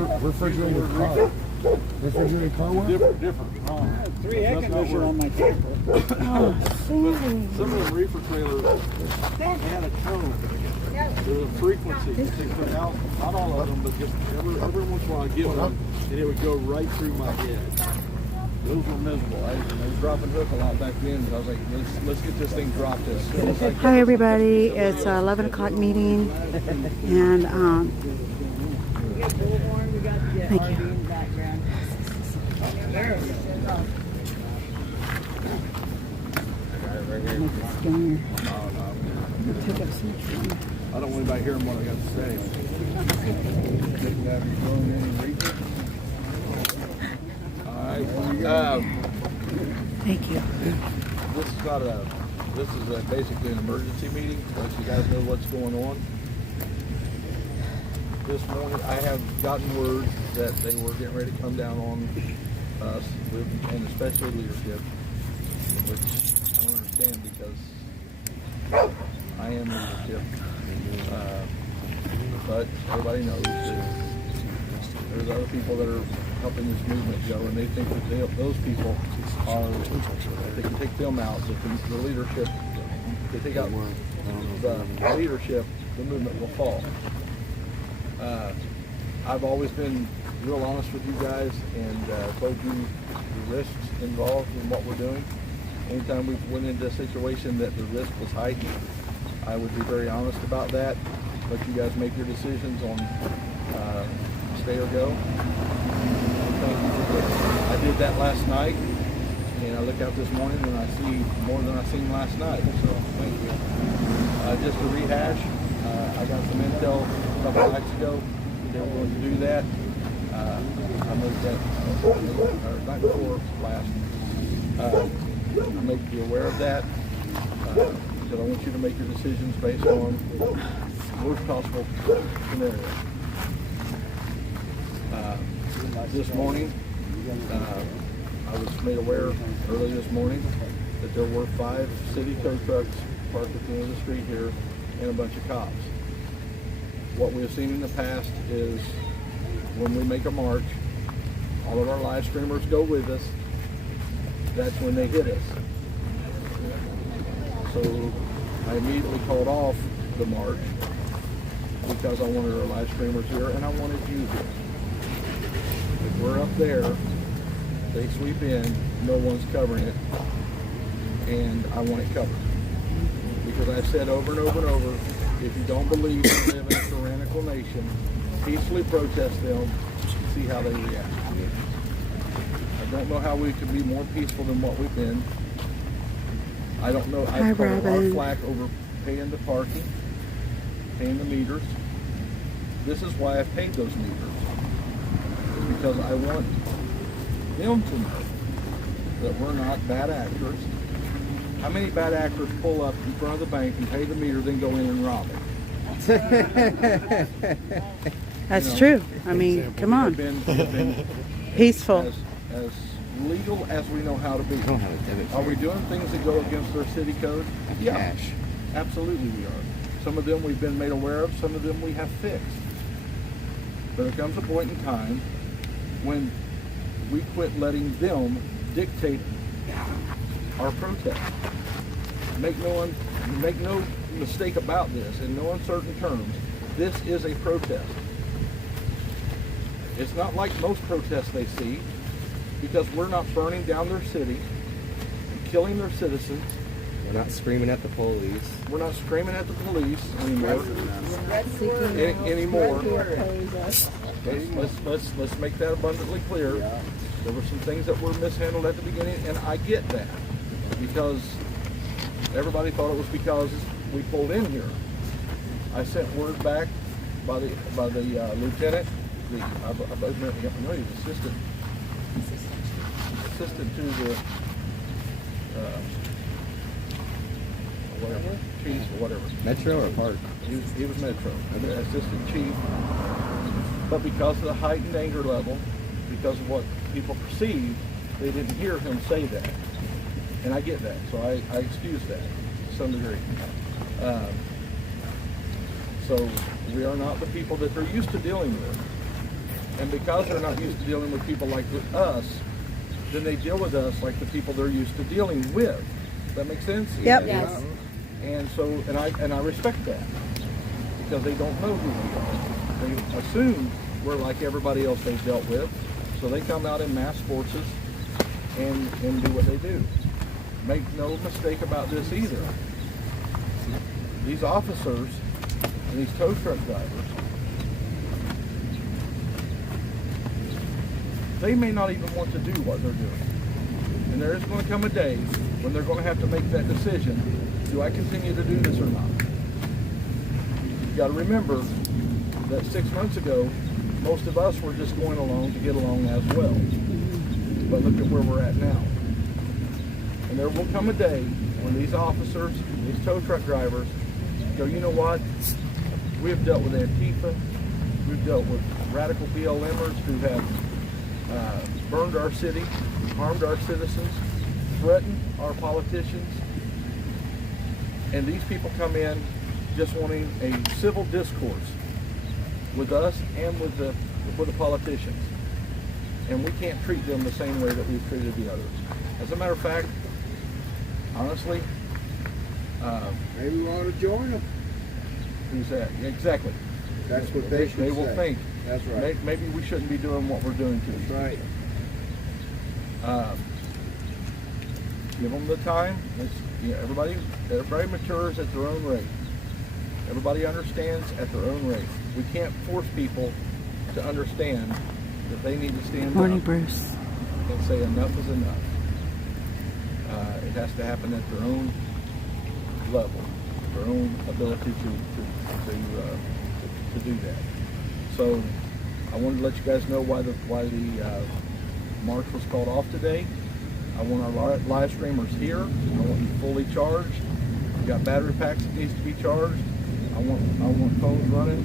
refrigerated car. Refrigerated car work? Different. 3 air conditioners on my camper. Some of the reefer trailers had a tone. There's a frequency that they put out. Not all of them, but just every once in a while I get one, and it would go right through my head. Those were miserable. I was dropping hook a lot back then, but I was like, let's get this thing dropped as soon as I can. Hi everybody, it's 11 o'clock meeting, and thank you. I don't want anybody hearing what I got to say. Alright. Thank you. This is basically an emergency meeting to let you guys know what's going on. This morning I have gotten word that they were getting ready to come down on us, and especially leadership, which I don't understand because I am leadership. But everybody knows that there's other people that are helping this movement go, and they think that those people are, they can take them out, that the leadership, they take out the leadership, the movement will fall. I've always been real honest with you guys and told you the risks involved in what we're doing. Anytime we went into a situation that the risk was heightened, I would be very honest about that. Let you guys make your decisions on stay or go. I did that last night, and I look out this morning and I see more than I seen last night. So thank you. Just to rehash, I got some intel a couple of nights ago. They were going to do that. I moved that night before last. I make you aware of that because I want you to make your decisions based on worst possible scenario. This morning, I was made aware early this morning that there were 5 city tow trucks parked at the end of the street here and a bunch of cops. What we have seen in the past is when we make a march, all of our live streamers go with us. That's when they hit us. So I immediately called off the march because I wanted our live streamers here and I wanted you here. If we're up there, they sweep in, no one's covering it, and I want it covered. Because I've said over and over and over, if you don't believe we live in a tyrannical nation, peacefully protest them, see how they react. I don't know how we could be more peaceful than what we've been. I don't know. I've caught a lot of flack over paying the parking, paying the meters. This is why I've paid those meters. It's because I want them to know that we're not bad actors. How many bad actors pull up in front of the bank and pay the meter, then go in and rob it? That's true. I mean, come on. Been Peaceful. As legal as we know how to be. Are we doing things that go against our city code? Yeah, absolutely we are. Some of them we've been made aware of, some of them we have fixed. But there comes a point in time when we quit letting them dictate our protest. Make no mistake about this, in no uncertain terms, this is a protest. It's not like most protests they see, because we're not burning down their city, killing their citizens. We're not screaming at the police. We're not screaming at the police anymore. Okay, let's make that abundantly clear. There were some things that were mishandled at the beginning, and I get that, because everybody thought it was because we pulled in here. I sent word back by the lieutenant, he's assistant to the whatever, chief or whatever. Metro or Park? He was Metro, assistant chief. But because of the heightened anger level, because of what people perceived, they didn't hear him say that. And I get that, so I excuse that to some degree. So we are not the people that they're used to dealing with. And because they're not used to dealing with people like with us, then they deal with us like the people they're used to dealing with. Does that make sense? Yep. Yes. And so, and I respect that, because they don't know who we are. They assume we're like everybody else they've dealt with, so they come out in mass forces and do what they do. Make no mistake about this either. These officers and these tow truck drivers, they may not even want to do what they're doing. And there is going to come a day when they're going to have to make that decision. Do I continue to do this or not? You've got to remember that 6 months ago, most of us were just going along to get along as well. But look at where we're at now. And there will come a day when these officers, these tow truck drivers, go, you know what? We have dealt with Antifa. We've dealt with radical BLMers who have burned our city, harmed our citizens, threatened our politicians. And these people come in just wanting a civil discourse with us and with the politicians. And we can't treat them the same way that we've treated the others. As a matter of fact, honestly, Maybe we ought to join them. who's that? Yeah, exactly. That's what they should They will say. think. That's right. Maybe we shouldn't be doing what we're doing to these. That's right. Give them the time. Everybody matures at their own rate. Everybody understands at their own rate. We can't force people to understand that they need to stand Morning, up Bruce. and say enough is enough. It has to happen at their own level, their own ability to do that. So I wanted to let you guys know why the march was called off today. I want our live streamers here. I want you fully charged. We got battery packs that needs to be charged. I want phones running,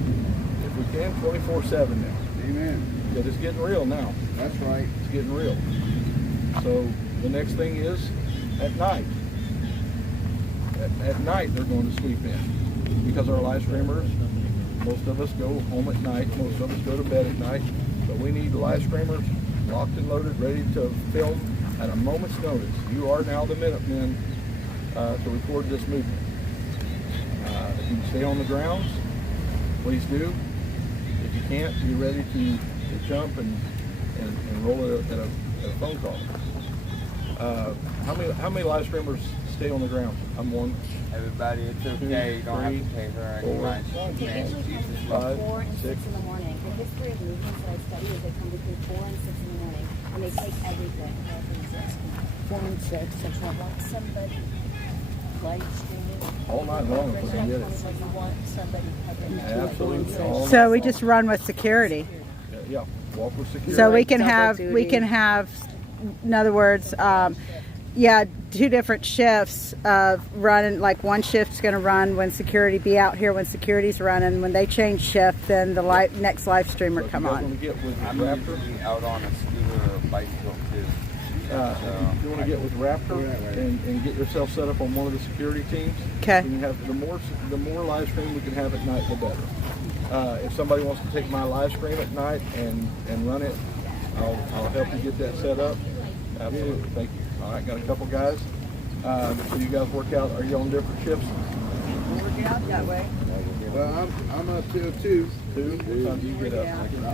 if we can, 24/7 now. Amen. Because it's getting real now. That's right. It's getting real. So the next thing is at night. At night they're going to sweep in, because our live streamers, most of us go home at night. Most of us go to bed at night. But we need live streamers locked and loaded, ready to film at a moment's notice. You are now the Minutemen to record this movement. If you can stay on the grounds, please do. If you can't, be ready to jump and roll it at a phone call. How many live streamers stay on the ground? I'm one. Everybody, it's okay. You don't have to pay her any mind. It usually comes between 5, 4 and 6 6. in the morning. The history of movements that I study is they come between 4 and 6 in the morning, and they take everything. 4 and 6. I want somebody live streaming. All night long if we can get it. You want somebody covering that. Absolutely. All So night we long. just run with security. Yeah, walk with security. So we can Double have, in other words, two different shifts of running. Like one shift's going to run when security be out here when security's running. When they change shift, then the next live streamer So if come you guys on. want to get with I'm Raptor? usually out on a scooter or a bicycle too. If you want to get with Raptor and get yourself set up on one of the security teams, Okay. we can have the more live stream we can have at night, the better. If somebody wants to take my live stream at night and run it, I'll help you get that set up. Absolutely, thank you. All right, got a couple guys. So you guys work out. Are you on different shifts? Well, I'm up till 2. 2? What time do you get up?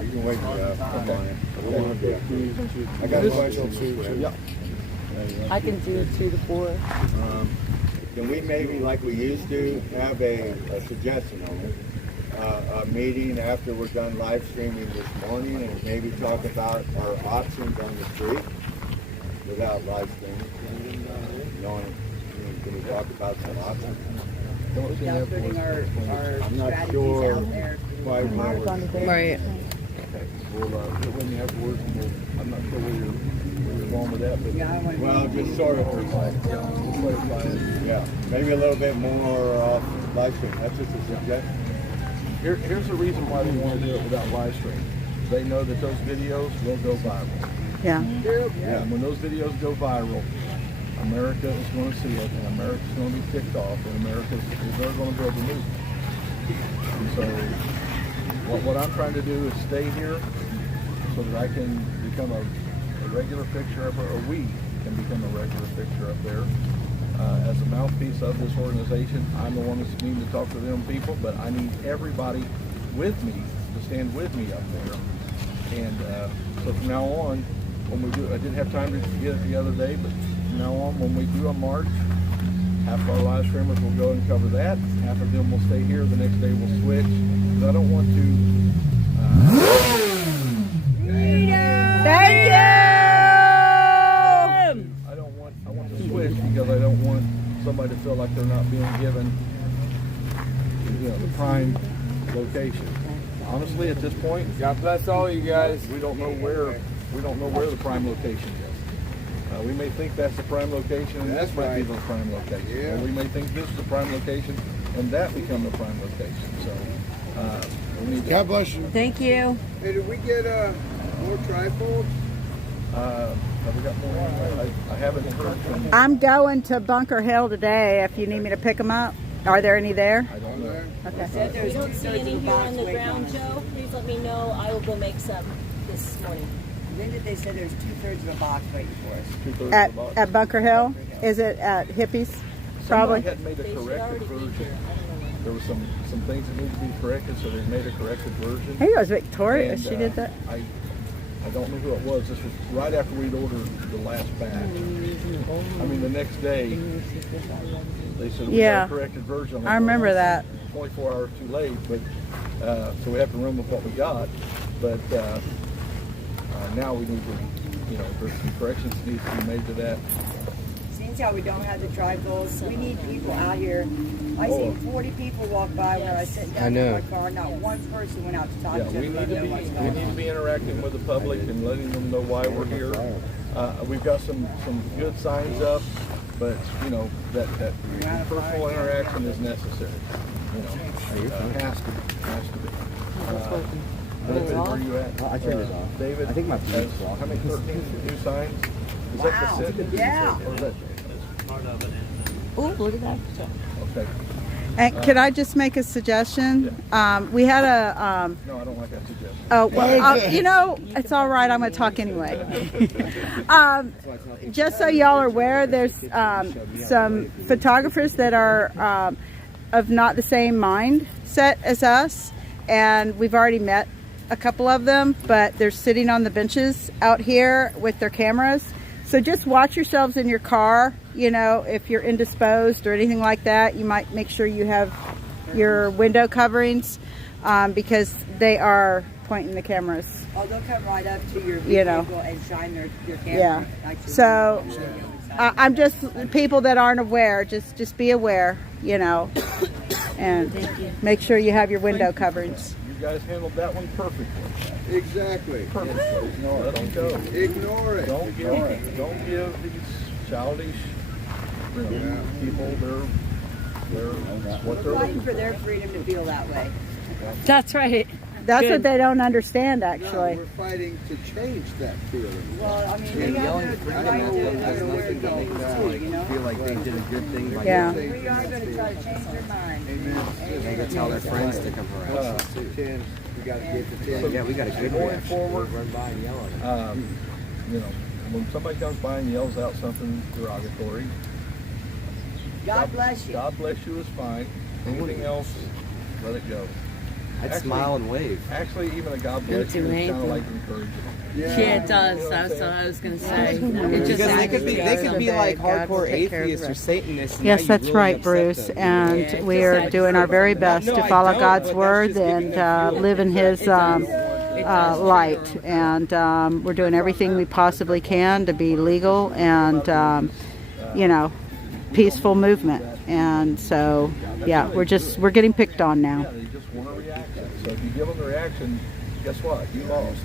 You can wake me up. Okay. I got a bunch on 2. Yep. I can do 2 to 4. Can we maybe, like we used to, have a suggestion on it? A meeting after we're done live streaming this morning and maybe talk about our options on the street without live streaming? Can we talk about some options? Without putting our I'm not strategies sure out there. quite where we're- Right. Okay. We'll get with you afterwards. I'm not sure where you're going with that, but Yeah, I want to Well, just sort of, we'll clarify it. yeah, maybe a little bit more off live stream. That's just a suggestion. Here's the reason why they want to do it without live stream. They know that those videos will go viral. Yeah. And when those videos go viral, America is going to see it, and America's going to be ticked off, and they're going to build a movement. And so what I'm trying to do is stay here so that I can become a regular fixture up, or we can become a regular fixture up there. As a mouthpiece of this organization, I'm the one that's needing to talk to them people, but I need everybody with me to stand with me up there. And so from now on, when we do, I didn't have time to get it the other day, but from now on, when we do a march, half of our live streamers will go and cover that. Half of them will stay here. The next day we'll switch. But I don't want to. Thank you. I want to switch because I don't want somebody to feel like they're not being given, the prime location. Honestly, at this point, God bless all you guys. we don't know where the prime location is. We may think that's the prime location, and this might be the prime location. Yeah. Or we may think this is the prime location, and that become the prime location. So we need to. God bless you. Thank you. Hey, did we get more trifolds? Have we got more? I haven't heard from. I'm going to Bunker Hill today. If you need me to pick them up, are there any there? I don't know. Okay. If you don't see any here on the ground, Joe, please let me know. I will go make some this morning. When did they say there's 2/3 of a box waiting for us? 2/3 of At the box. Bunker Hill? Is it at Hippies? Probably. Somebody had made a They should corrected already be version. here. I don't know. There were some things that needed to be corrected, so they made a corrected version. Maybe it was Victoria. And, She did that. I don't know who it was. This was right after we'd ordered the last batch. I mean, the next day, they said we Yeah. got a corrected version. I remember that. 24 hours too late, but so we have to run with what we got. But now we need to, there's some corrections that need to be made to that. Seems how we don't have the trifolds. We need people out here. I seen 40 people walk by when I was sitting I down know. in my car. Not one person went out to talk Yeah, to we them. need to be interacting with the public and letting them know why we're here. We've got some good signs up, but that personal interaction is necessary. Has to be. David, where are you at? I turned it off. David, I think my has how many 13 new signs? Is that the set? Yeah. Or is that, Oh, look at that. okay. And can I just make a suggestion? We had a. No, I don't like that suggestion. Oh, well, it's all right. I'm going to talk anyway. Just so y'all are aware, there's some photographers that are of not the same mindset as us, and we've already met a couple of them, but they're sitting on the benches out here with their cameras. So just watch yourselves in your car. If you're indisposed or anything like that, you might make sure you have your window coverings because they are pointing the cameras. Oh, they'll come right up to your You know. vehicle and shine their camera. Yeah. Like you- So I'm just people that aren't aware. Just be aware, and make sure you have your window coverings. You guys handled that one perfectly. Exactly. Perfectly. Let them go. Ignore it. Don't give these childish people they're what We're they're fighting looking for for. their freedom to feel that way. That's right. That's what they don't understand, No, actually. we're fighing to change that feeling. Well, I mean, they have the right to where it goes too, Feel like they did a good thing by Yeah. We are going to try to change their mind. They gotta tell their friends to come around. We got to get the 10. Yeah, we got a good Going reaction. forward, Run by and yell at them. when somebody comes by and yells out something derogatory, God bless you. God bless you is fine. Anything else, let it go. I'd smile and wave. Actually, even a God bless you is kind of like encouraging. Yeah, it does. That's what I was going to say. Because they could be like God will hardcore take care of the atheists or rest. Satanists. and Yes, now you that's really right, upset Bruce. them. And we are doing our very best to follow God's word and live in His light. And we're doing everything we possibly can to be legal and, peaceful movement. And so, yeah, we're getting picked on now. Yeah, they just want a reaction. So if you give them a reaction, guess what? You lost.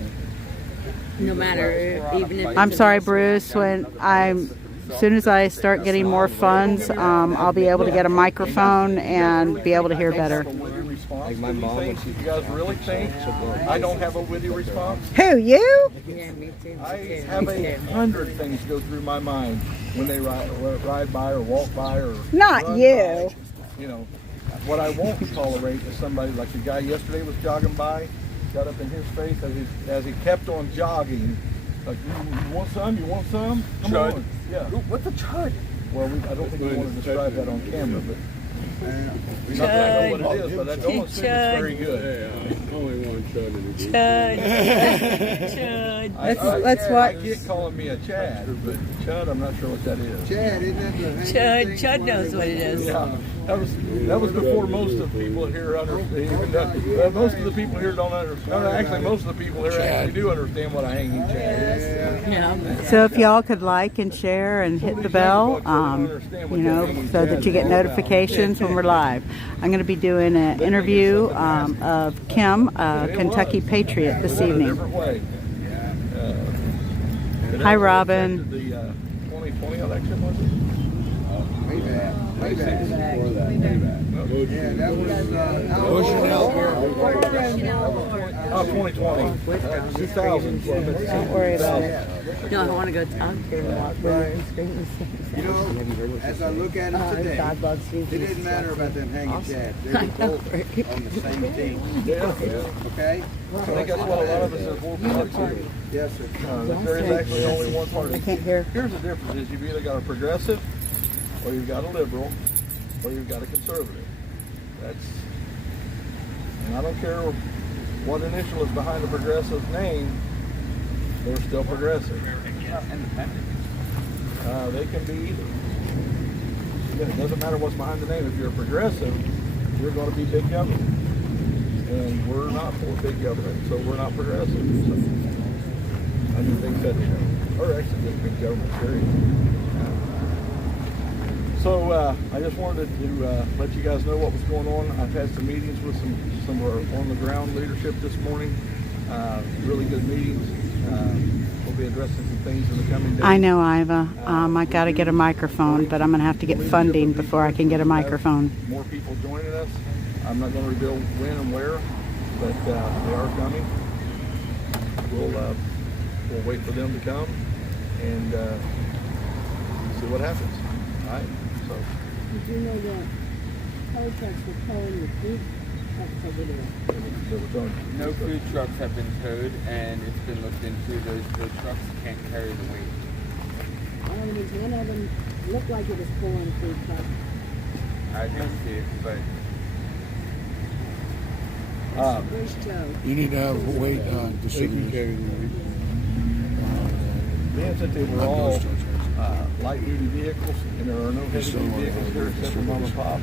No matter, even if I'm sorry, Bruce. As soon as I start getting more funds, I'll be able to get a microphone and be able to hear better. Like my mom, when you guys really think I don't have a witty response? Who, you? Yeah, me too. I have 100 things go through my mind when they ride by or walk by or Not run you. by. What I won't tolerate is somebody like the guy yesterday was jogging by. got up in his face as he kept on jogging. Like, you want some? You want some? Come Chud. on. Yeah. What's a chud? Well, I don't think we want to describe that on camera, but Chud. not that I know what it is, but that almost seems very good. Only one chud in the group. Chud. I get calling me a Chad, but Chud, I'm not sure what that is. Chad, isn't that the Chud knows what it is. Yeah, that was before most of the people here understand. Most of the people here don't understand. No, actually, most of the people here actually do understand what a hanging Chad is. Yeah. So if y'all could like and share and hit the bell, you know, so that you get notifications when we're live. I'm going to be doing an interview of Kim, a Kentucky Patriot, this evening. Hi, Robin. The 2020 election, was it? way back. Way back. Before that. Way back. Yeah, that was Oh, 2020. 2000. Don't worry about it. No, I want to go talk to him while we're screaming. You know, as I look at it today, God loves you. it didn't matter about them hanging chads. They were both on the same team. Yeah. Okay? I think that's what a lot of us are for. Yes, sir. There is actually only one party. I can't hear. Here's the difference: is you've either got a progressive, or you've got a liberal, or you've got a conservative. And I don't care what initial is behind the progressive name; they're still progressive. They can be either. Again, it doesn't matter what's behind the name. If you're a progressive, you're going to be big government, and we're not for big government, so we're not progressive. So, I do think federal government, or actually just big government, period. So I just wanted to let you guys know what was going on. I've had some meetings with some of our on-the-ground leadership this morning. Really good meetings. We'll be addressing some things in the coming days. I know, Iva. I got to get a microphone, but I'm going to have to get funding before I can get a microphone. More people joining us. I'm not going to reveal when and where, but they are coming. We'll wait for them to come and see what happens. All right. So. Did you know that tow trucks were towing the food trucks over there? No food trucks have been towed, and it's been looked into. Those trucks can't carry the weight. One of them looked like it was pulling food trucks. I didn't see it, but Where's Joe? You need to have weight distributors. Being that they were all light-duty vehicles, and there are no heavy-duty vehicles here except for mom and pop.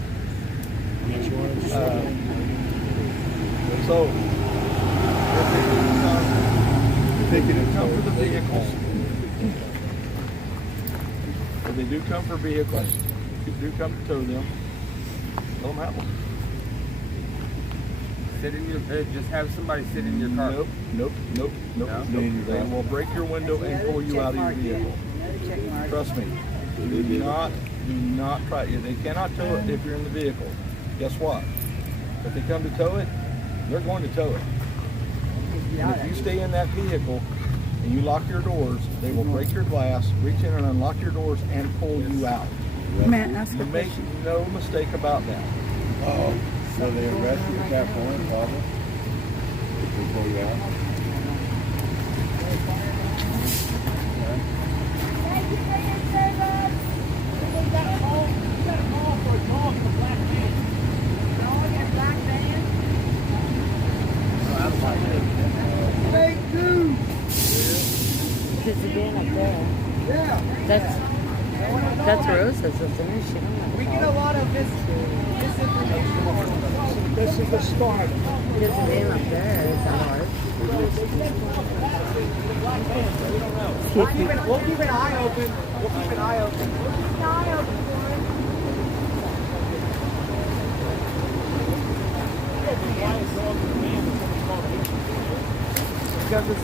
So, if they do come for the vehicles, if they do come for vehicles, if they do come to tow them, let them have one. sit in your just have somebody sit in your car. Nope. They will break your window and pull you out of your vehicle. Trust me. Do not try it. They cannot tow it if you're in the vehicle. Guess what? If they come to tow it, they're going to tow it. And if you stay in that vehicle and you lock your doors, they will break your glass, reach in and unlock your doors, and pull you out. You make no mistake about that. Oh, so they arrest you at that point, probably? They pull you out? There's a van up there. Yeah. That's Rosa's, isn't it? She don't have We get a lot of misinformation. This is the start. There's a van up there. Is that hard? We'll keep an eye open. We'll keep an eye open. We'll keep an eye open for it. Because this is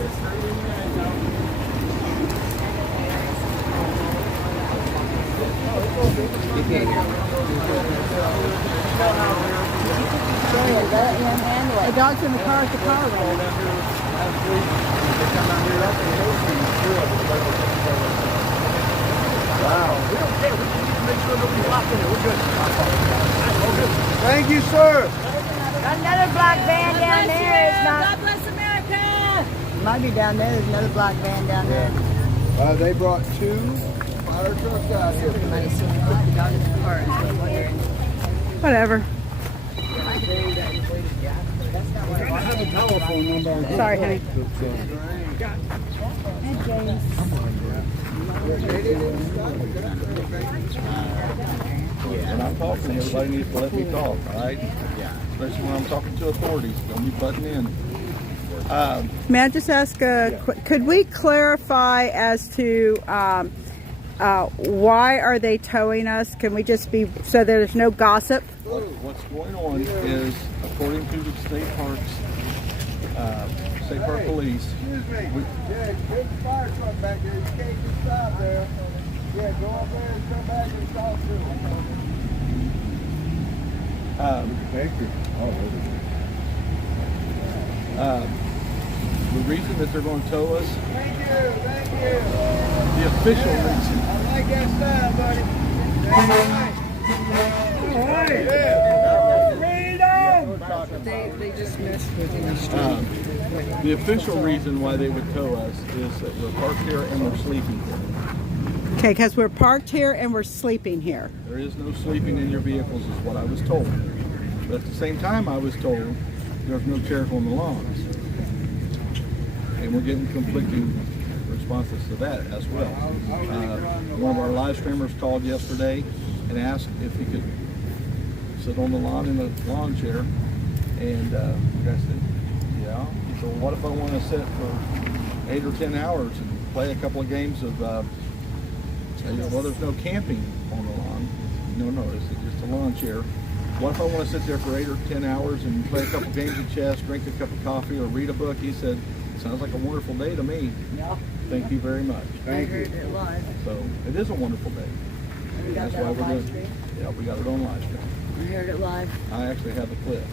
You can't hear. The dog's in the car at the car roll. Thank you, sir. another black van down there. It's not. God bless America. Might be down there. There's another black van down there. They brought 2 fire trucks out here. Somebody seen it put the dog in the car. I was wondering. Whatever. I have a telephone number. Sorry, honey. When I'm talking, everybody needs to let me talk, all right? Especially when I'm talking to authorities. Don't be butting in. May I just ask, could we clarify as to why are they towing us? Can we just be, so there's no gossip? What's going on is, according to the state park police, Excuse me. Yeah, there's a fire truck back there. You can't just stop there. Yeah, go up there and come back and talk to them. Thank you. The reason that they're going to tow us, Thank you, thank you. the official reason, I like that style, buddy. They just missed with me. the official reason why they would tow us is that we're parked here and we're sleeping here. Okay, because we're parked here and we're sleeping here. There is no sleeping in your vehicles is what I was told. But at the same time I was told there's no chairs on the lawns. And we're getting conflicting responses to that as well. One of our live streamers called yesterday and asked if he could sit on the lawn in a lawn chair. And I said, yeah. He said, well, what if I want to sit for 8 or 10 hours and play a couple of games of, well, there's no camping on the lawn. No, it's just a lawn chair. What if I want to sit there for 8 or 10 hours and play a couple games of chess, drink a cup of coffee, or read a book? He said, sounds like a wonderful day to me. Yeah. Thank you very much. Thank you. It live. So it is a wonderful day. We got That's that why on we're live doing. stream. Yeah, we got it on live stream. We heard it live. I actually have a clip,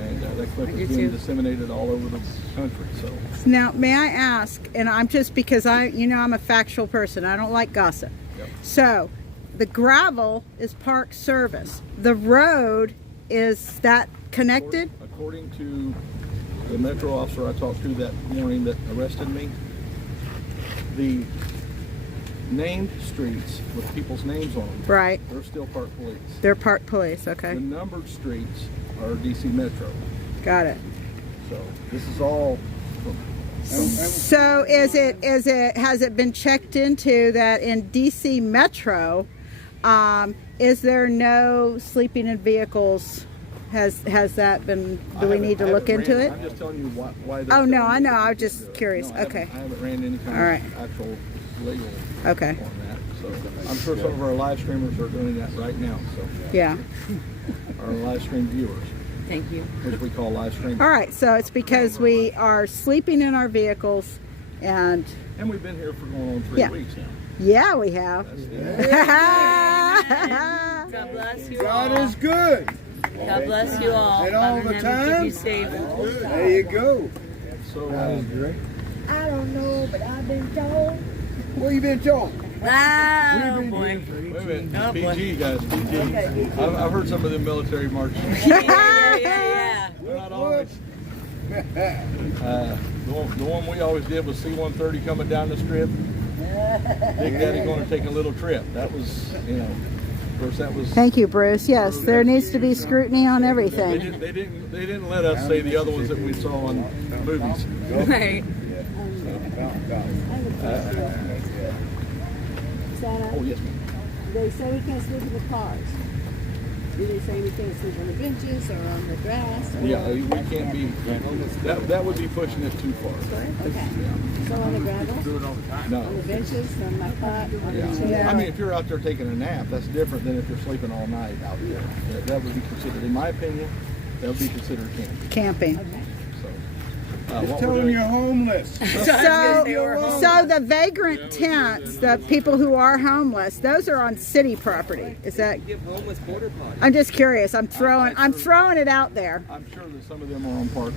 and that clip I is do being too. disseminated all over the country. So Now, may I ask, and I'm just because I'm a factual person. I don't like gossip. Yep. So, the gravel is park service. The road, is that connected? according to the metro officer I talked to that morning that arrested me, the named streets with people's names on them, Right. they're still park police. They're park police. Okay. The numbered streets are DC Metro. Got it. So this is all from So has it been checked into that in DC Metro, is there no sleeping in vehicles? Has that been, do we need to look into it? I'm just telling you why they're Oh, no, telling I me know. to I was do just it. curious. No, I Okay. haven't ran any kind All right. of actual legal Okay. on that. So I'm sure some of our live streamers are doing that right now. So Yeah. our live stream viewers, Thank you. which we call live stream. All right. So it's because we are sleeping in our vehicles, and And we've been here for going on 3 Yeah. weeks now. yeah, we have. That's God bless you God all. is good. God bless you all. And all Father the in heaven, time? keep you safe. There you go. So I don't know, but I've been told. What you been told? Ah, oh boy. wait a minute, Oh, boy. PG guys, PG. I've heard some of the military marches. Yeah. They're not always. The one we always did was C-130 coming down the strip. Big Daddy going to take a little trip. That was, of course, that was. Thank you, Bruce. Yes, there needs to be scrutiny on They everything. didn't let us say the other ones that we saw on movies. Right. Oh yes, ma'am. They say we can't sleep in the cars. Do they say we can't sleep on the benches or on the grass? Or Yeah, we can't be. That would be pushing it too far. Okay. So on the gravel, on the No. benches, on my cot, on the Yeah. chair. I mean, if you're out there taking a nap, that's different than if you're sleeping all night out there. That would be considered, in my opinion, that would be considered camping. Camping. So, Just what tell we're them doing, you're homeless. So the vagrant tents, the people who are homeless, those are on city property. Is that? I'm just curious. I'm throwing it out there. I'm sure that some of them are on park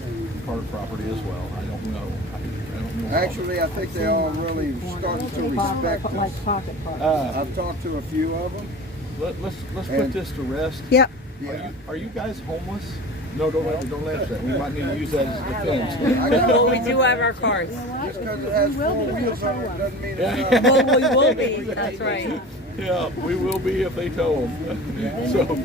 property as well. I don't know. I don't know. Actually, I think they all really starting to respect us. Pocket park. I've talked to a few of them. Let's put this to rest. Yep. Yeah. Are you guys homeless? No, don't laugh at that. We might need to use that as a defense. Well, we do have our cards. Just because it has 4 wheels on it doesn't mean it's not. Well, we will be. That's right. Yeah, we will be if they tow them. So,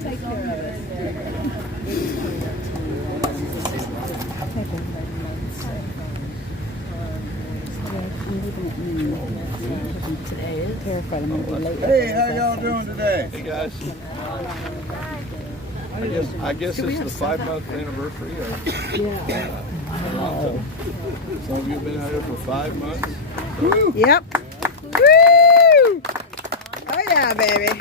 Hey, how y'all doing today? hey guys. I guess it's the 5-month anniversary of Toronto. Some of you have been out here for 5 months. Yep. Woo! Oh yeah, baby.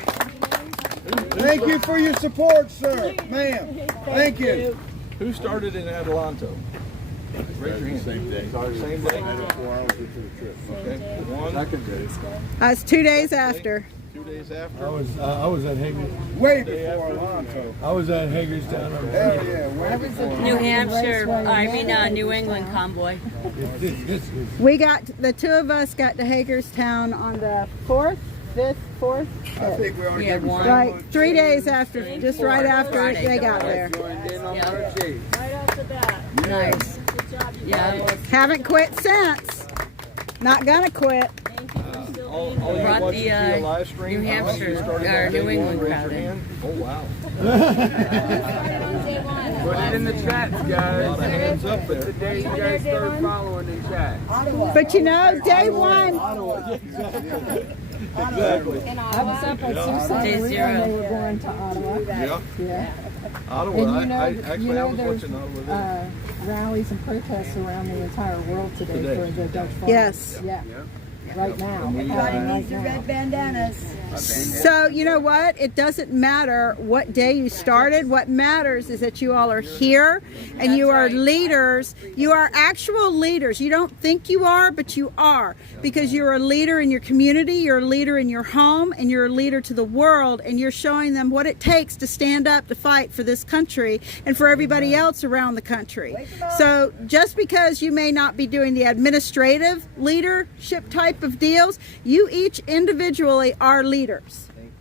Thank you for your support, sir, ma'am. Thank you. Who started in Adelanto? Raise your hand. Same day. Same day? 4 hours into the trip. Okay. One. Second day. It's 2 days after. 2 days after. I was at Hager's. Way before Alonzo. I was at Hager's down on. Hell yeah, way before. New Hampshire, New England convoy. This is. We got, the two of us got to Hagerstown on the 4th, 5th, 4th. I think we only Yeah, gave you one. Right, 3 days after, just right after Friday. they got there. Nice. Yeah. Haven't quit since. Not gonna quit. All you Brought watching the, via live stream, New how many of you Hampshire, started or on day New England one? Raise crowd your in. hand. Oh wow. Put it in the chats, A lot guys. of hands up The there. day you guys start following in chat. But you know, day one, Exactly. I was up at Sioux Day zero. when they were going to Ottawa. Yeah. Ottawa. And I actually I was watching Ottawa there. Rallies and protests around the entire world today, Today. for the Dutch farmers. Yes. Yeah. Right now. Everybody Right needs their now. red bandanas. So, you know what? It doesn't matter what day you started. What matters is that you all are here and you are leaders. You are actual leaders. You don't think you are, but you are. Because you're a leader in your community, you're a leader in your home, and you're a leader to the world, and you're showing them what it takes to stand up to fight for this country and for everybody else around the country. So just because you may not be doing the administrative leadership type of deals, you each individually are leaders.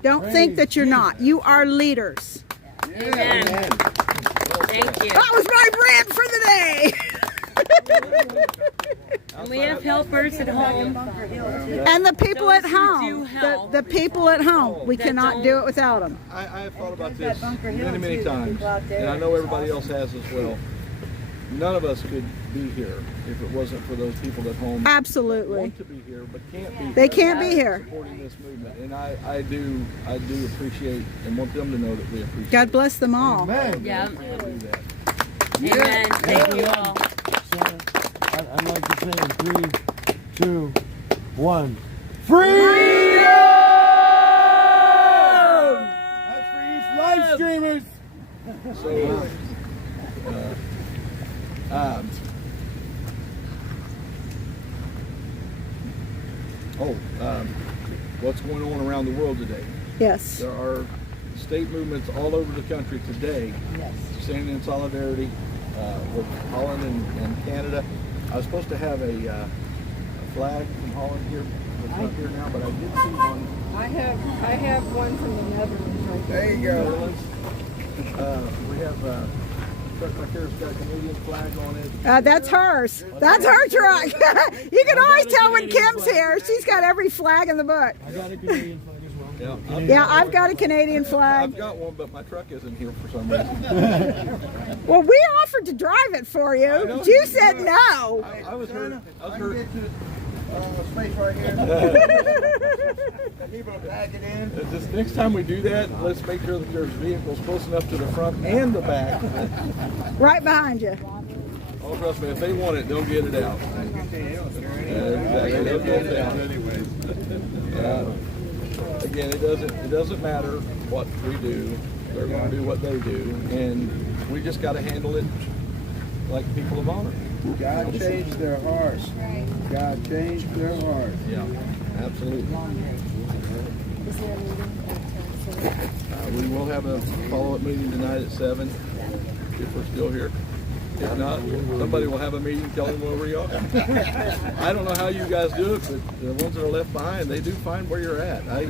Don't think that you're not. You are leaders. Amen. Thank you. That was my rant for the day. And we have helpers at home. And the people at Those who home. do help. The people at home. We cannot do it without them. I have thought about this many times, and I know everybody else has as well. None of us could be here if it wasn't for those people at home. Absolutely. Want to be here, but can't be. They here, can't be here. Supporting this movement, and I do appreciate and want them to know that we appreciate. God bless them all. Man. Yeah. Do that. Amen. Thank you all. So, I'd like to say in 3, 2, 1. Freedom! That's for you live streamers. So, what's going on around the world today? Yes. There are state movements all over the country today standing in solidarity with Holland and Canada. I was supposed to have a flag from Holland here. It's not here now, but I did see one. I have one from the Netherlands right there. There you go. We have truck right there's got a Canadian flag on it. That's hers. That's her truck. You can always tell when Kim's here. She's got every flag in the book. I got a Canadian flag as well. Yeah, I've got a Canadian flag. I've got one, but my truck isn't here for some reason. Well, we offered to drive it for you. know You you said did. no. I was hurt. I was I can hurt. get to space right here. People pack it in. This next time we do that, let's make sure that there's vehicles close enough to the front and the back. Right behind you. Oh, trust me, if they want it, they'll get it out. Exactly, they'll get it out. Again, it doesn't matter what we do. They're going to do what they do, and we just got to handle it like people of honor. God changed their hearts. God changed their hearts. Yeah, absolutely. We will have a follow-up meeting tonight at 7 if we're still here. If not, somebody will have a meeting, tell them where we are. I don't know how you guys do it, but the ones that are left behind, they do find where you're at. I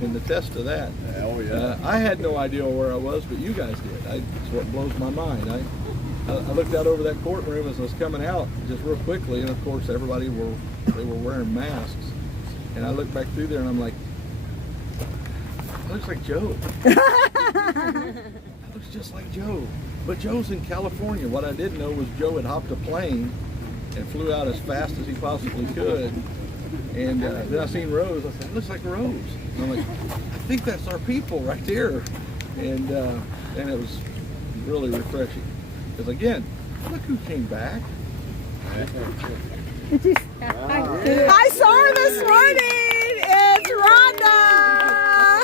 can attest to that. Oh, yeah. I had no idea where I was, but you guys did. It's what blows my mind. I looked out over that courtroom as I was coming out just real quickly, and of course everybody were wearing masks. And I looked back through there and I'm like, it looks like Joe. It looks just like Joe. But Joe's in California. What I didn't know was Joe had hopped a plane and flew out as fast as he possibly could. And then I seen Rose. I said, it looks like Rose. And I'm like, I think that's our people right there. And it was really refreshing. Because again, look who came back. I saw her this morning. It's Rhonda.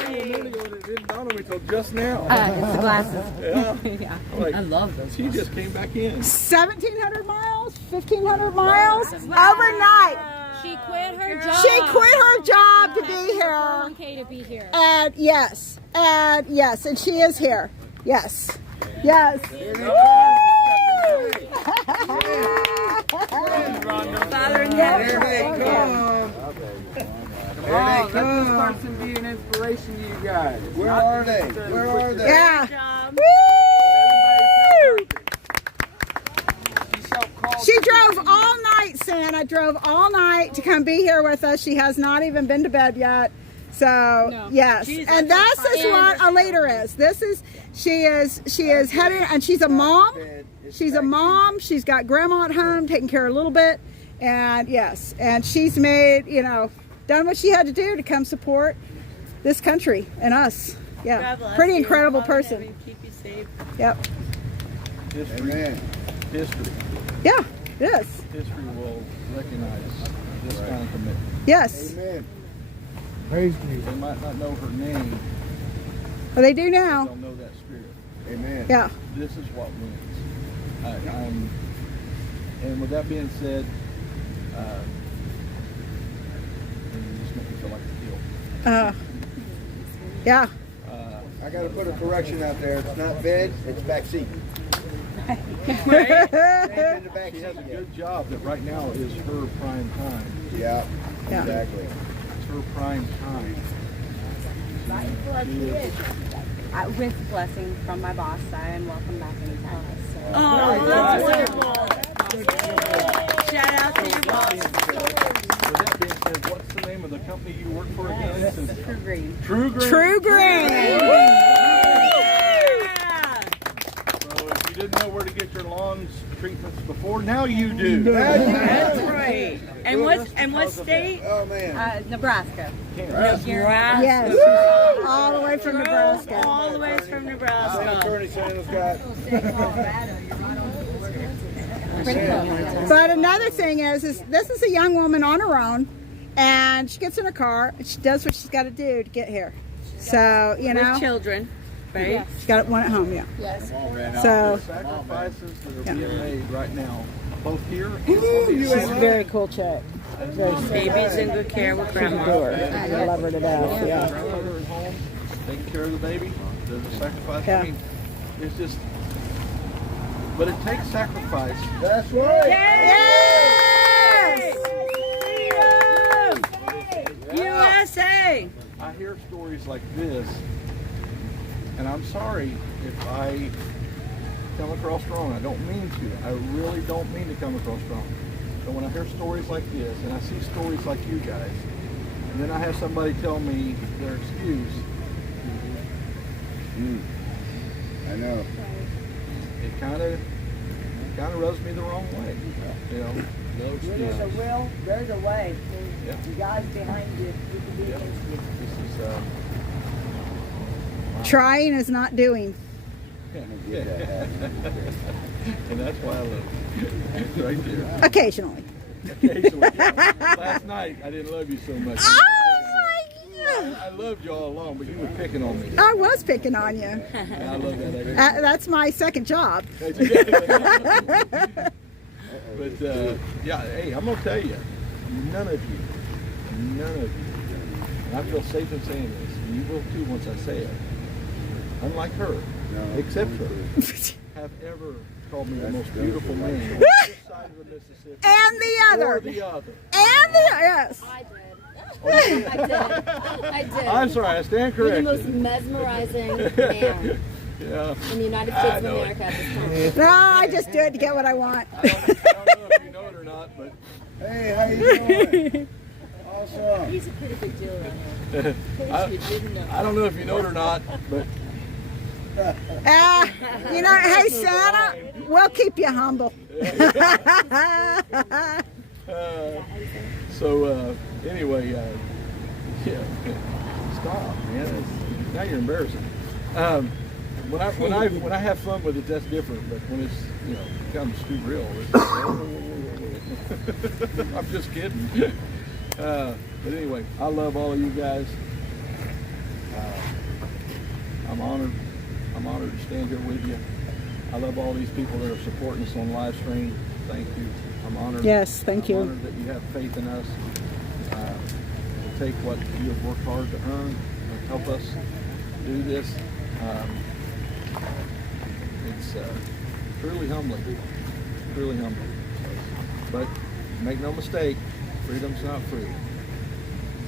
A minute ago, it didn't dawn on me till just now. It's the glasses. Yeah. Yeah. I'm like, I love those. she just came back in. 1,700 miles, 1,500 miles overnight. She quit her job. She quit her job to be here. 401k to be here. And yes, and she is here. Yes. Yes. Father in Here heaven. they come. Here they come. person be an inspiration to you guys. Where are they? Where are they? Yeah. Job. Woo! She drove all night, Santa. Drove all night to come be here with us. She has not even been to bed yet. So yes, Jeez, and that's this is what a leader is. She is headed, and she's a mom. She's a mom. She's got grandma at home taking care of a little bit, and yes, and she's made, done what she had to do to come support this country and us. Yeah, God bless pretty you. incredible Father in person. heaven, keep you safe. Yep. History. History. Yeah. Yes. History will recognize this kind of commitment. Yes. Amen. Praise you. They might not know her name, Well, they do now. they'll know that spirit. Amen. Yeah. This is what wins. And with that being said, you just make me feel like a heel. Yeah. I got to put a correction out there. It's not bed, it's back seat. She Ain't been to back seat has a yet. good job that right now is her prime time. Yeah, Yeah. exactly. It's her prime time. She is. With blessing from my boss, I am welcome back anytime. Oh, that's wonderful. Shout out to your boss. With that being said, what's the name of the company you work for again? True Green. True Green. True Green. So if you didn't know where to get your lawn treatments before, now you do. That's right. And what state? Oh, man. Nebraska. Nebraska. Yes. All the way from Nebraska. All the way from Nebraska. Attorney Sandals got. But another thing is this is a young woman on her own, and she gets in her car and she does what she's got to do to get here. So With children, right? she's got one at home. Yeah. Yes. So The sacrifices that are being made right now, both here and she's a very cool chick. Baby's in good care with grandma. I love her to death. Yeah. grandmother at home, taking care of the baby. There's a sacrifice. Yeah. I mean, it's just, but it takes sacrifice. That's right. Yes. USA! I hear stories like this, and I'm sorry if I come across wrong. I don't mean to. I really don't mean to come across wrong. But when I hear stories like this, and I see stories like you guys, and then I have somebody tell me their excuse, I know. it kind of rubs me the wrong way. No Where excuse. there's a will, there's a way. Yeah. The God's behind you. You can be Yeah. against you. This is Trying is not doing. and that's why I love you. Right there. Occasionally. Occasionally. Last night I didn't love you so much. I loved you all along, but you were picking on me. I was picking on you. And I love that. That's my second job. But yeah, hey, I'm gonna tell you, none of you, and I feel safe in saying this, and you will too once I say it, unlike her, except her, have ever called me the most beautiful man on this side of the Mississippi. And the other. Or the other. And the yes. I did. I did. I did. I'm sorry, I stand You're the corrected. most mesmerizing man Yeah. in the United States of America at this time. No, I just do it to get what I want. I don't know if you know it or not, but Hey, how you doing? Awesome. He's a pretty big deal around here. I don't know if you know it or not, but You know, hey Santa, we'll keep you humble. Anyway, yeah, stop, man. Now you're embarrassing. When I have fun with it, that's different. But when it's becomes too real, it's I'm just kidding. But anyway, I love all of you guys. I'm honored to stand here with you. I love all these people that are supporting us on live stream. Thank you. I'm honored. Yes, thank you. I'm honored that you have faith in us. To take what you have worked hard to earn and help us do this. It's truly humbling. Truly humbling. But make no mistake, freedom's not free.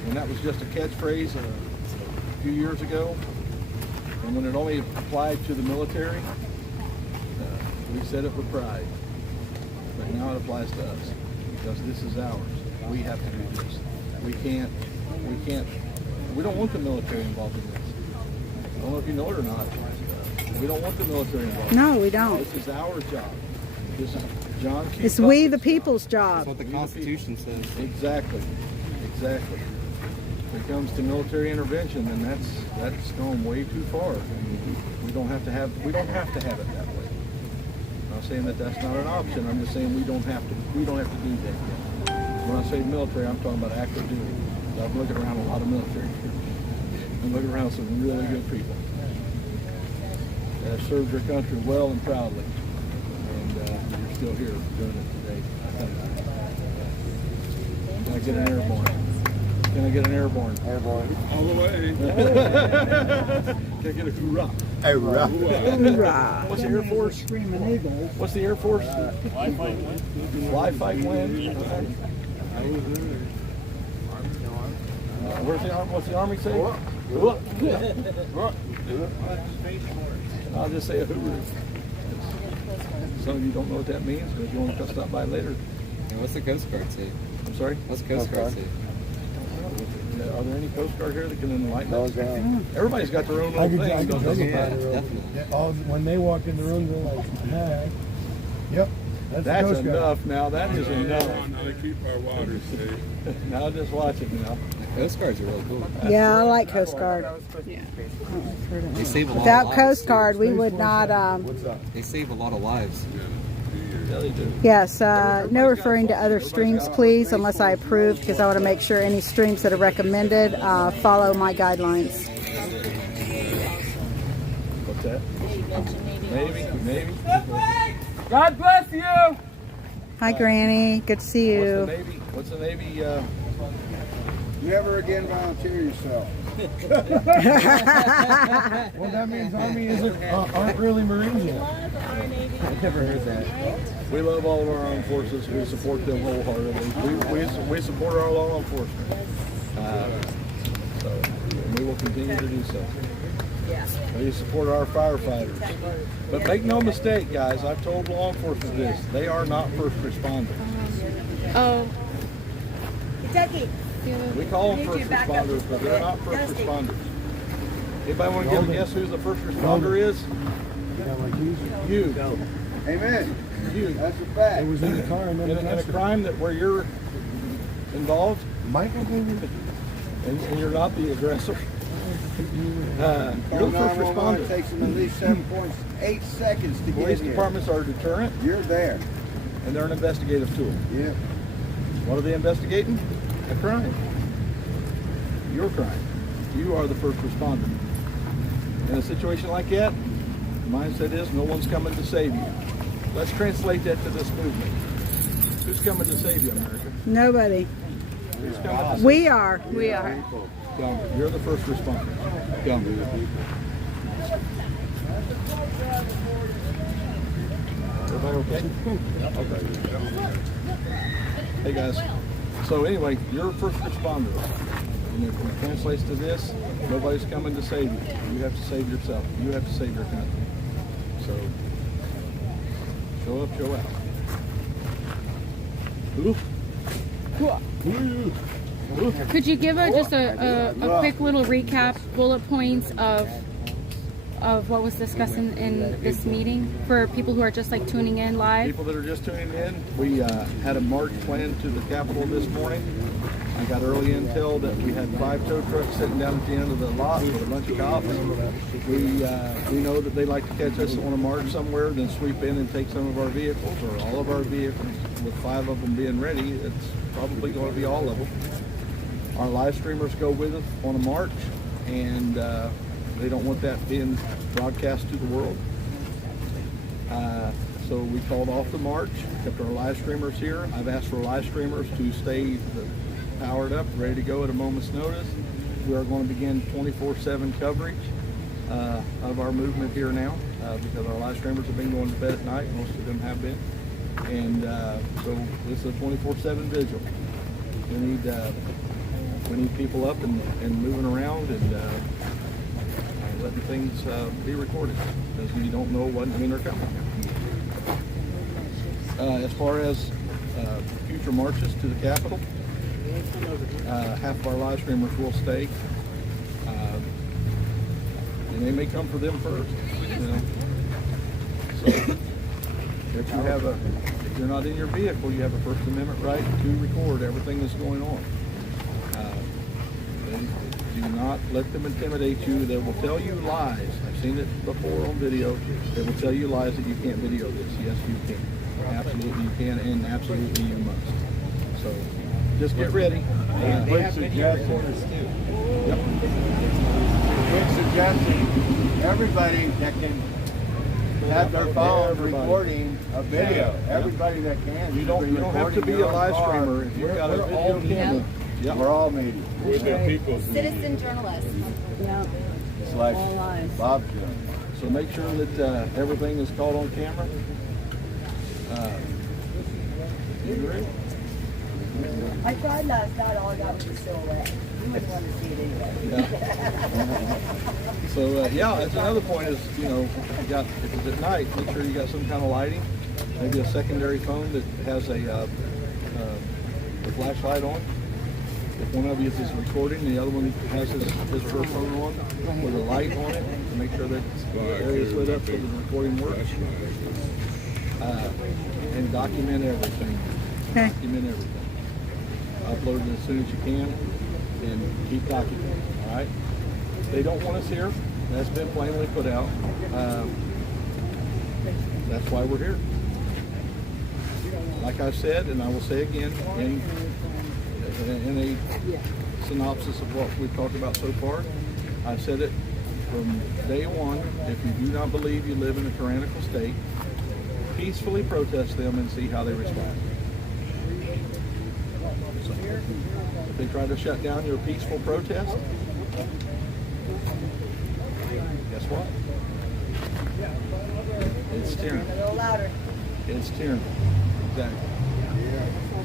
When that was just a catchphrase a few years ago, and when it only applied to the military, we said it with pride. But now it applies to us because this is ours. We have to do this. We don't want the military involved in this. I don't know if you know it or not. We don't want the military involved. No, we don't. This is our job. This is John Q. It's we the Butler's people's That's job. what the Constitution says. Exactly. When it comes to military intervention, then that's going way too far. And we don't have to have it that way. I'm not saying that that's not an option. I'm just saying we don't have to do that yet. When I say military, I'm talking about active duty. I'm looking around a lot of military here. I'm looking around some really good people that have served their country well and proudly. And you're still here doing it today. Can I get an airborne? Can I get an airborne? Airborne. All the way. Can I get a hoorah? Hoorah. Hoorah. What's the Air Force? What's the Air Force? Fly, fight, win. Okay. Where's the Army? What's the Army say? I'll just say a hoorah. Some of you don't know what that means, but if you want to stop by later. And what's the Coast Guard say? I'm sorry? What's the Coast Guard say? Are there any Coast Guard here that can enlighten us? Those guys. Everybody's got their own I little could thing. tell you Yeah, about it. definitely. When they walk in the room, they're like, "Hey, yep, that's the That's Coast Guard." enough now. That is enough. How to keep our waters safe. Now just watch it now. The Coast Guards are really cool. Yeah, I like Coast Guard. They save a lot Without of lives. Coast Guard, we would not. What's up? They save a lot of lives. Yeah, they do. Yes, no referring to other streams, please, unless I approve, because I want to make sure any streams that are recommended follow my guidelines. What's that? Maybe. God bless you. Hi, Granny. Good to see you. What's the Navy? Never again volunteer yourself. Well, that means Army aren't really Marines yet. I've never heard that. We love all of our armed forces. We support them wholeheartedly. We support our law enforcement. And we will continue to do so. We support our firefighters. But make no mistake, guys, I've told law enforcement this. They are not first responders. Oh. Kentucky. We call them first responders, but they're not first responders. Anybody want to give a guess who the first responder is? Yeah, like these. You. Amen. You. That's a fact. It was in the car and then In a crime where you're involved Michael, baby. and you're not the aggressor. You're Call the first 911, it responder. takes them at least 7.8 seconds to get Police here. departments are a deterrent, You're there. and they're an investigative tool. Yeah. What are they investigating? A crime. Your crime. You are the first responder. In a situation like that, the mindset is no one's coming to save you. Let's translate that to this movement. Who's coming to save you, America? Nobody. Who's coming to save We are. We are. you? Go. You're the first responder. Go. We're Everybody okay? Okay. Hey guys. So anyway, you're a first responder. And if it translates to this, nobody's coming to save you. You have to save yourself. You have to save your country. So show up, show out. Could you give just a quick little recap, bullet points of what was discussed in this meeting for people who are just like tuning in live? People that are just tuning in, we had a march planned to the Capitol this morning. I got early intel that we had 5 tow trucks sitting down at the end of the lot with a bunch of cops. We know that they like to catch us on a march somewhere, then sweep in and take some of our vehicles or all of our vehicles. With 5 of them being ready, it's probably going to be all of them. Our live streamers go with us on a march, and they don't want that being broadcast to the world. So we called off the march, kept our live streamers here. I've asked for live streamers to stay powered up, ready to go at a moment's notice. We are going to begin 24/7 coverage of our movement here now because our live streamers have been going to bed at night. Most of them have been. And so this is a 24/7 vigil. We need people up and moving around and letting things be recorded because you don't know when they're coming. As far as future marches to the Capitol, half of our live streamers will stay, and they may come for them first. You know? So if you have if you're not in your vehicle, you have a First Amendment right to record everything that's going on. Do not let them intimidate you. They will tell you lies. I've seen it before on video. They will tell you lies that you can't video this. Yes, you can. Absolutely you can, and absolutely you must. So just get ready. Quick suggestion. Yep. Quick suggestion. Everybody that can have their phone recording a video. Everybody that can. You don't have to be a live streamer if you've got a video camera. Yep. We're all media. Citizen journalists. Yeah. It's like All lies. Bob's doing. So make sure that everything is caught on camera. You ready? I tried last night, all I got was a silhouette. You wouldn't want to see it anyway. Yeah. So that's another point is, if it's at night, make sure you got some kind of lighting, maybe a secondary phone that has a flashlight on. If one of you is recording, the other one has his first phone on with a light on it to make sure that the area is lit up so the recording works. And document everything. Okay. Document everything. Upload it as soon as you can and keep documenting. All right. They don't want us here. That's been plainly put out. That's why we're here. Like I said, and I will say again, in a synopsis of what we've talked about so far, I've said it from day one. If you do not believe you live in a tyrannical state, peacefully protest them and see how they respond. So, if they try to shut down your peaceful protest, guess what? It's tyranny. A little louder. It's tyranny. Exactly.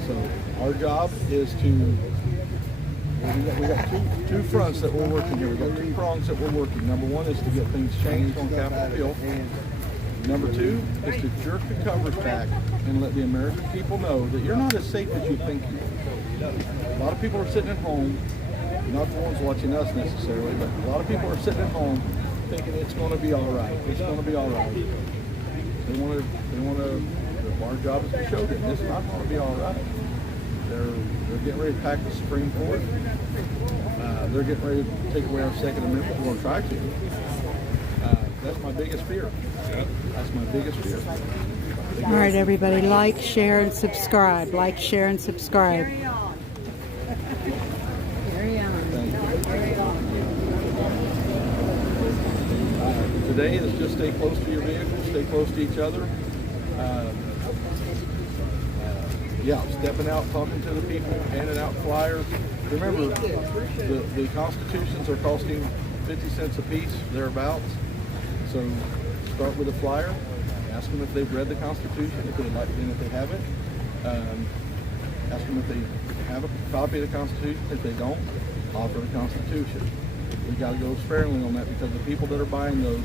So our job is to, we got two fronts that we're working here. We got 2 prongs that we're working. Number one is to get things changed on Capitol Hill. Number 2 is to jerk the covers back and let the American people know that you're not as safe as you think you are. A lot of people are sitting at home, not the ones watching us necessarily, but a lot of people are sitting at home thinking it's going to be all right. It's going to be all right. They want to. Our job is to show them it's not going to be all right. They're getting ready to pack the Supreme Court. They're getting ready to take away our Second Amendment. We're going to try to. That's my biggest fear. That's my biggest fear. All right, everybody, like, share, and subscribe. Like, share, and subscribe. Carry on. Today is just stay close to your vehicle, stay close to each other. Stepping out, talking to the people, handing out flyers. Remember, the constitutions are costing 50 cents a piece, thereabouts. So start with a flyer, Ask them if they've read the Constitution, if they like, and if they haven't, ask them if they have a copy of the Constitution. If they don't, offer the Constitution. We got to go sparingly on that because the people that are buying those,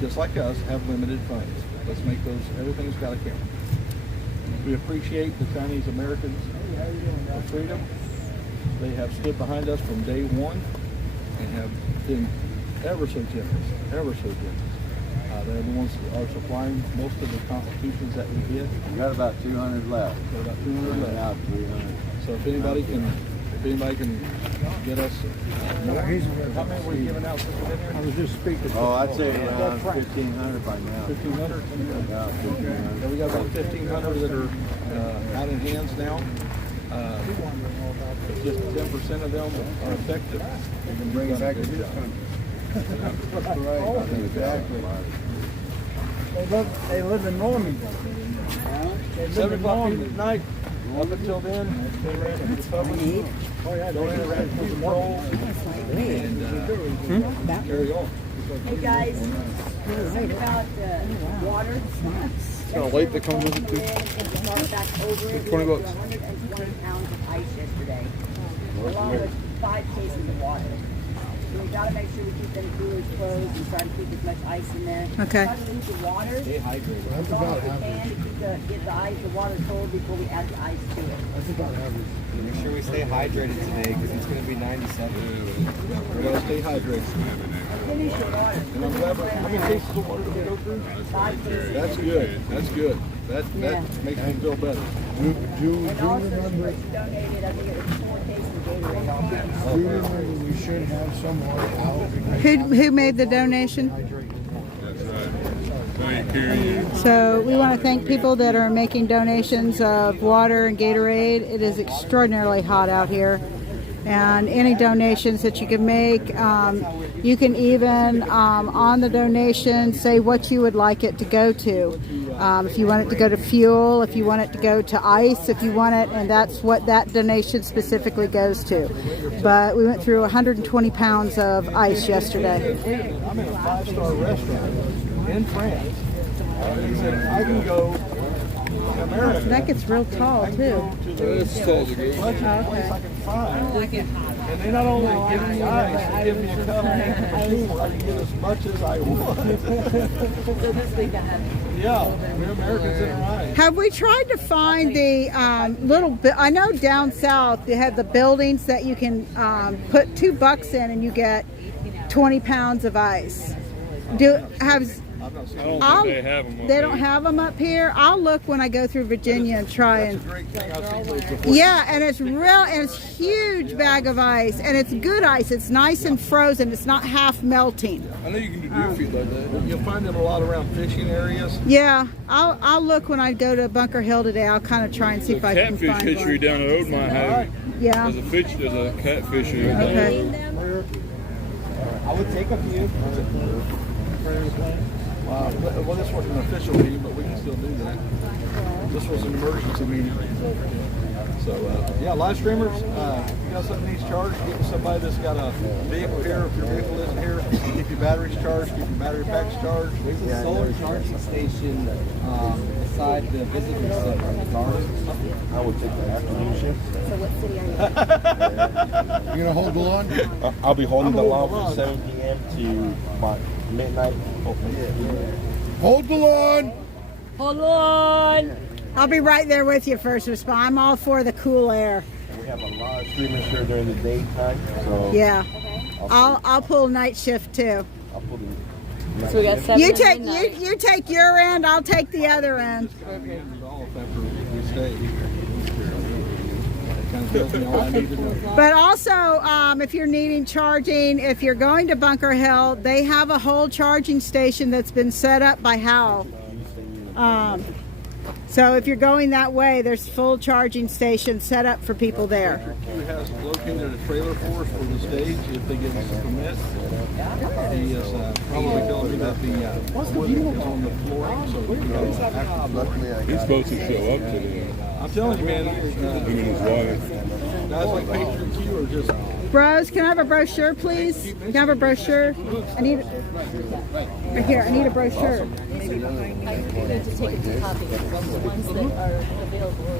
just like us, have limited funds. Let's make those. Everything's got to count. We appreciate the Chinese Americans for freedom. They have stood behind us from day one and have been ever so generous, ever so generous. They're the ones that are supplying most of the constitutions that we get. We got about 200 left. Got about 200 left. Out 300. So if anybody can get us more. How many were you giving out since we've been here? I was just speaking. Oh, I'd say around 1,500 by now. 1,500? Yeah, 1,500. Yeah, we got about 1,500 that are out in hands now. Just 10% of them are effective. You can bring it back to this country. That's right. Exactly. They live in Normandy. 7 o'clock at night. Up until then, they ran the Republic. Don't interact with the patrol. And carry on. Hey guys, something about water. It's got a light that comes with it too. $20. 20 bucks. 120 pounds of ice yesterday, along with 5 cases of water. So we got to make sure we keep them coolers closed and try to keep as much ice in there. Okay. Try to use the water. Stay hydrated. That's about average. To keep the water cold before we add the ice to it. That's about average. Make sure we stay hydrated today because it's going to be 97. We gotta stay hydrated. Finish your water. And I'm glad. How many cases of water did we go through? 5 cases. That's good. That's good. That makes me feel better. And also, she donated, I think it was 4 cases of Gatorade also. Do you remember we should have some water out? Who made the donation? So we want to thank people that are making donations of water and Gatorade. It is extraordinarily hot out here. And any donations that you can make, you can even on the donation say what you would like it to go to. If you want it to go to fuel, if you want it to go to ice, if you want it, and that's what that donation specifically goes to. But we went through 120 pounds of ice yesterday. I'm in a 5-star restaurant in France. And he said, I can go in America. That gets real tall too. It's tall to go. Place I can find. And they not only give me ice, they give me a cup and a machine where I can get as much as I want. Yeah, we're Americans in our eyes. Have we tried to find the little bit? I know down south they have the buildings that you can put $2 in and you get 20 pounds of ice. I don't think they have them. They don't have them up here. I'll look when I go through Virginia and try and. That's a great thing. I've seen those before. Yeah, and it's real, and it's huge bag of ice, and it's good ice. It's nice and frozen. It's not half melting. I know you can do deer feed like that. You'll find them a lot around fishing areas. Yeah, I'll look when I go to Bunker Hill today. I'll kind of try and see if I can Catfish find fishery one. down at Oldmine has it. Yeah. There's a catfish here. Okay. I would take a few. Well, this wasn't an official meeting, but we can still do that. This was an emergency meeting. So, yeah, live streamers, if you got something needs charged, get somebody that's got a vehicle here. If your vehicle isn't here, keep your batteries charged, keep your battery packs charged. There's a solar charging station beside the visitor center. I would take the afternoon shift. So what city are you in? You gonna hold the lawn? I'll be holding the lawn from 7 p.m. to about midnight. Hold the lawn. Hold on. I'll be right there with you, first responder. I'm all for the cool air. We have a lot of streamers here during the daytime, so Yeah. I'll pull night shift too. I'll put it. So we got 7 You and take midnight. you take your end. I'll take the other end. After we stay. Kind of tells me all I need to know. But also, if you're needing charging, if you're going to Bunker Hill, they have a whole charging station that's been set up by Hal. So if you're going that way, there's full charging stations set up for people there. He has located a trailer for us for the stage if they give us a permit. He is probably telling me that the wood is on the floor, so we can go. He's supposed to show up today. I'm telling you, man. Him and his wife. Guys like picture queue or just Bros, can I have a brochure, please? Can I have a brochure? I need right here. I need a brochure. Maybe behind me. I think they just take it to copy the ones that are available.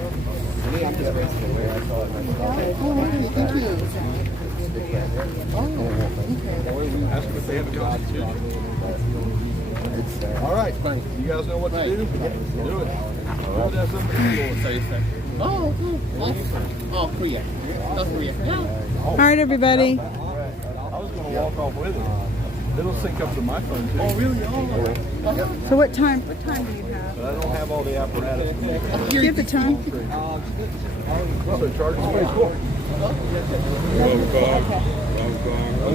ask them if they have a constitution. All right, you guys know what to do? Do it. All right, everybody. I was going to walk off with it. It'll sync up to my phone too. Oh, really? Oh. So what time? What time do you have? But I don't have all the apparatus. Do you have the time? So it charges me. Cool.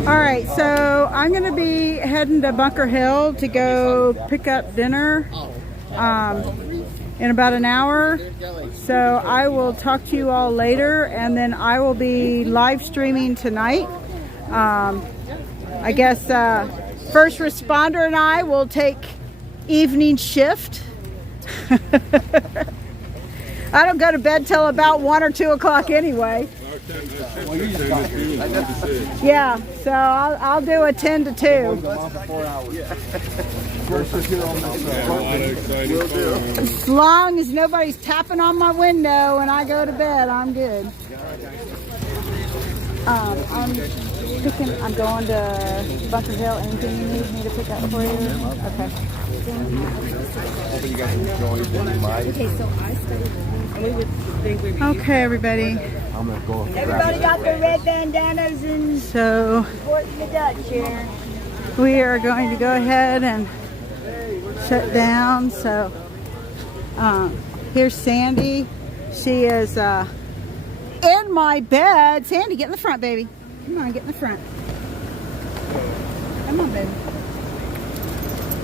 All right, so I'm going to be heading to Bunker Hill to go pick up dinner in about an hour. So I will talk to you all later, and then I will be live streaming tonight. I guess first responder and I will take evening shift. I don't go to bed till about 1 or 2 o'clock anyway. Yeah, so I'll do a 10 to 2. As long as nobody's tapping on my window when I go to bed, I'm good. I'm going to Bunker Hill. Anything you need me to pick up for you? Okay. Hoping you guys enjoyed the Okay, so I studied and we would think we Okay, everybody. I'm gonna go. Everybody got their red bandanas and So supporting the Dutch here. we are going to go ahead and shut down. So here's Sandy. She is in my bed. Sandy, get in the front, baby. Come on, get in the front. Come on, baby.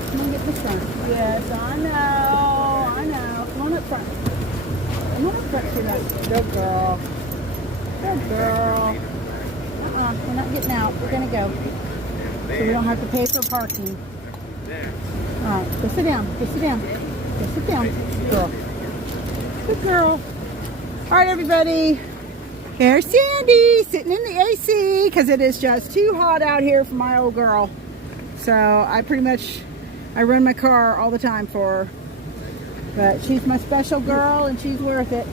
Come on, get in the front. Yes, I know. Come on up front. Come on up front, sweetheart. Good girl. Good girl. We're not getting out. We're going to go. So we don't have to pay for parking. All right, go sit down. Go sit down. Go sit down. Good girl. Good girl. All right, everybody. There's Sandy sitting in the AC because it is just too hot out here for my old girl. So I run my car all the time for her. But she's my special girl and she's worth it.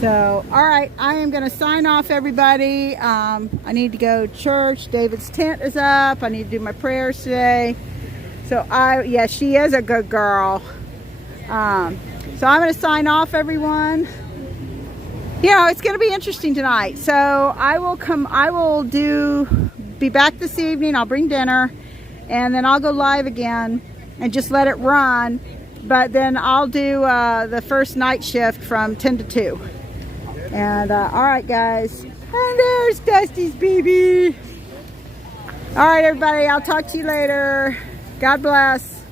So, all right, I am going to sign off, everybody. I need to go to church. David's tent is up. I need to do my prayers today. So yeah, she is a good girl. So I'm going to sign off, everyone. You know, it's going to be interesting tonight. So I will be back this evening. I'll bring dinner and then I'll go live again and just let it run. But then I'll do the first night shift from 10 to 2. And all right, guys. And there's Dusty's baby. All right, everybody. I'll talk to you later. God bless.